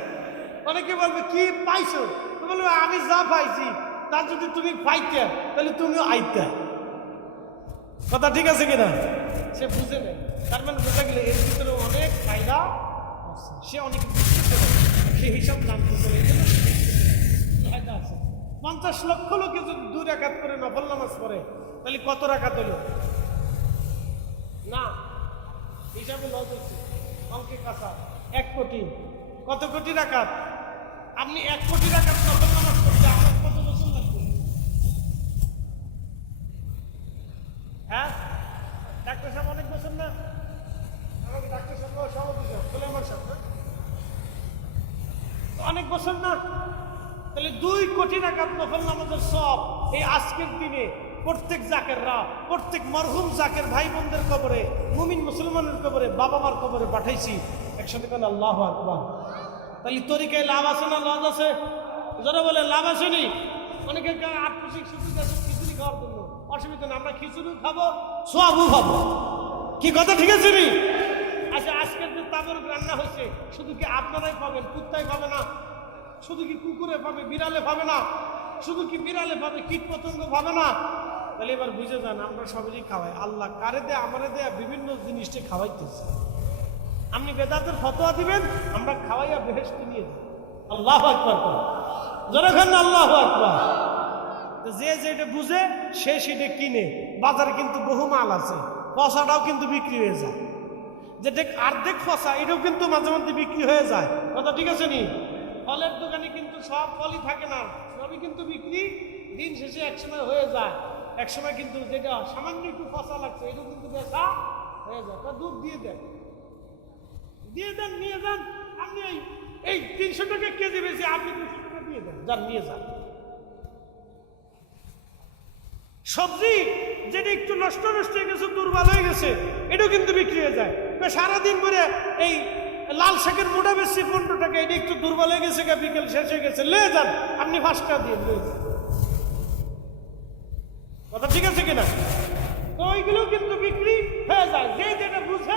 অনেকে বলবে কি পাইছো, বলবে আমি যা পাইছি তার যদি তুমি পাইতে তাহলে তুমিও আইতে। কথা ঠিক আছে কিনা? সে বুঝে নেই, তার মানে বোঝা গেলে এর ভিতরে অনেক ফায়দা আছে, সে অনেক সে হিসাব জানতে পারে, ফায়দা আছে। 50 লক্ষ লোকে যদি 2 রাকাত করে নফল নামাজ পড়ে তাহলে কত রাকাত হলো? না হিসাবে লজ হচ্ছে, অঙ্কে কাঁচা। 1 কোটি, কত কোটি রাকাত? আপনি 1 কোটি টাকার নফল নামাজ পড়তে আপনার কত বছর লাগবে? হ্যাঁ, ডাক্তার সাহেব অনেক বছর না? আমাকে ডাক্তার সাহেব সভাপতি সাহেব সুলাইমান সাহেব অনেক বছর না? তাহলে 2 কোটি টাকার নফল নামাজের সব এই আজকের দিনে প্রত্যেক জাকেররা, প্রত্যেক মরহুম জাকের ভাই বোনদের কবরে, মুমিন মুসলমানের কবরে, বাবা মার কবরে পাঠাইছি। একসাথে কেন আল্লাহু আকবার। তাহলে তরিকায় লাভ আছে না লস আছে? যারা বলে লাভ আসেনি, অনেকে আত্মশিক খিচুড়ি খাওয়ার জন্য অসুবিধা না, আমরা খিচুড়ি খাবো, সওয়াবও খাবো। কি কথা ঠিক আছে নি? আচ্ছা, আজকের যে তাবরক রান্না হয়েছে শুধু কি আপনারাই পাবেন? কুত্তাই পাবে না? শুধু কি কুকুরে পাবে? বিড়ালে পাবে না? শুধু কি বিড়ালে পাবে? কীট পতঙ্গ পাবে না? তাহলে এবার বুঝে যান, আমরা সবারই খাওয়াই। আল্লাহ কারে দেয়া আমারে দেয়া বিভিন্ন জিনিসটা খাওয়াইতেছে। আপনি বেদাতের ফতোয়া দিবেন, আমরা খাওয়াইয়া বেহেশতে নিয়ে যাই। আল্লাহু আকবার। যারা খান আল্লাহু আকবার। যে যেটা বুঝে সে সেটা কিনে। বাজারে কিন্তু বহু মাল আছে, পয়সাটাও কিন্তু বিক্রি হয়ে যায়। যেটা অর্ধেক ফসা এটাও কিন্তু মাঝে মধ্যে বিক্রি হয়ে যায়। কথা ঠিক আছে নি? ফলের দোকানে কিন্তু সব ফলই থাকে না, সবই কিন্তু বিক্রি দিন শেষে একসময় হয়ে যায়। একসময় কিন্তু যেটা সামান্য একটু ফসা লাগছে এটাও কিন্তু বেচা হয়ে যায়। তা দুধ দিয়ে দেন, দিয়ে দেন, নিয়ে যান। আপনি এই 300 টাকা কেজি বেশি, আপনি 200 টাকা দিয়ে দেন, যান নিয়ে যান। সবজি যেটা একটু নষ্ট হয়ে গেছে, দুর্বল হয়ে গেছে, এটাও কিন্তু বিক্রি হয়ে যায়। সারাদিন পরে এই লাল শাকের মোটা বেশি 15 টাকা, এটা একটু দুর্বল হয়ে গেছে, বিকেল শেষ হয়ে গেছে, লয়ে যান, আপনি 5 টাকা দিয়ে লয়ে যান। কথা ঠিক আছে কিনা? তো ওইগুলো কিন্তু বিক্রি হয়ে যায়। যে যেটা বুঝে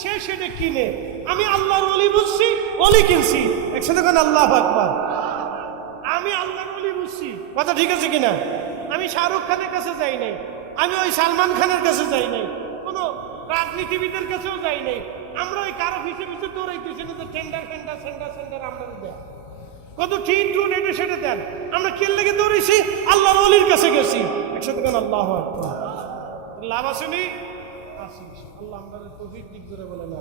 সে সেটা কিনে। আমি আল্লাহর ওলি বুঝছি, ওলি কিনছি। একসাথে কোন আল্লাহু আকবার। আমি আল্লাহর ওলি বুঝছি। কথা ঠিক আছে কিনা? আমি শাহরুখ খানের কাছে যাই নাই, আমি ওই সালমান খানের কাছে যাই নাই, কোনো রাজনীতিবিদের কাছেও যাই নাই। আমরা ওই কারো পিছিয়ে পিছিয়ে দৌড়াইতেছি না যে টেন্ডার আমরা দেন, কত টিন টুন এটা সেটা দেন। আমরা কেন লেগে দৌড়েছি? আল্লাহর ওলির কাছে গেছি। একসাথে কেন আল্লাহু আকবার। লাভ আসেনি? আসি। আল্লাহ আমাদের তৌফিক দিক ধরে বলে না।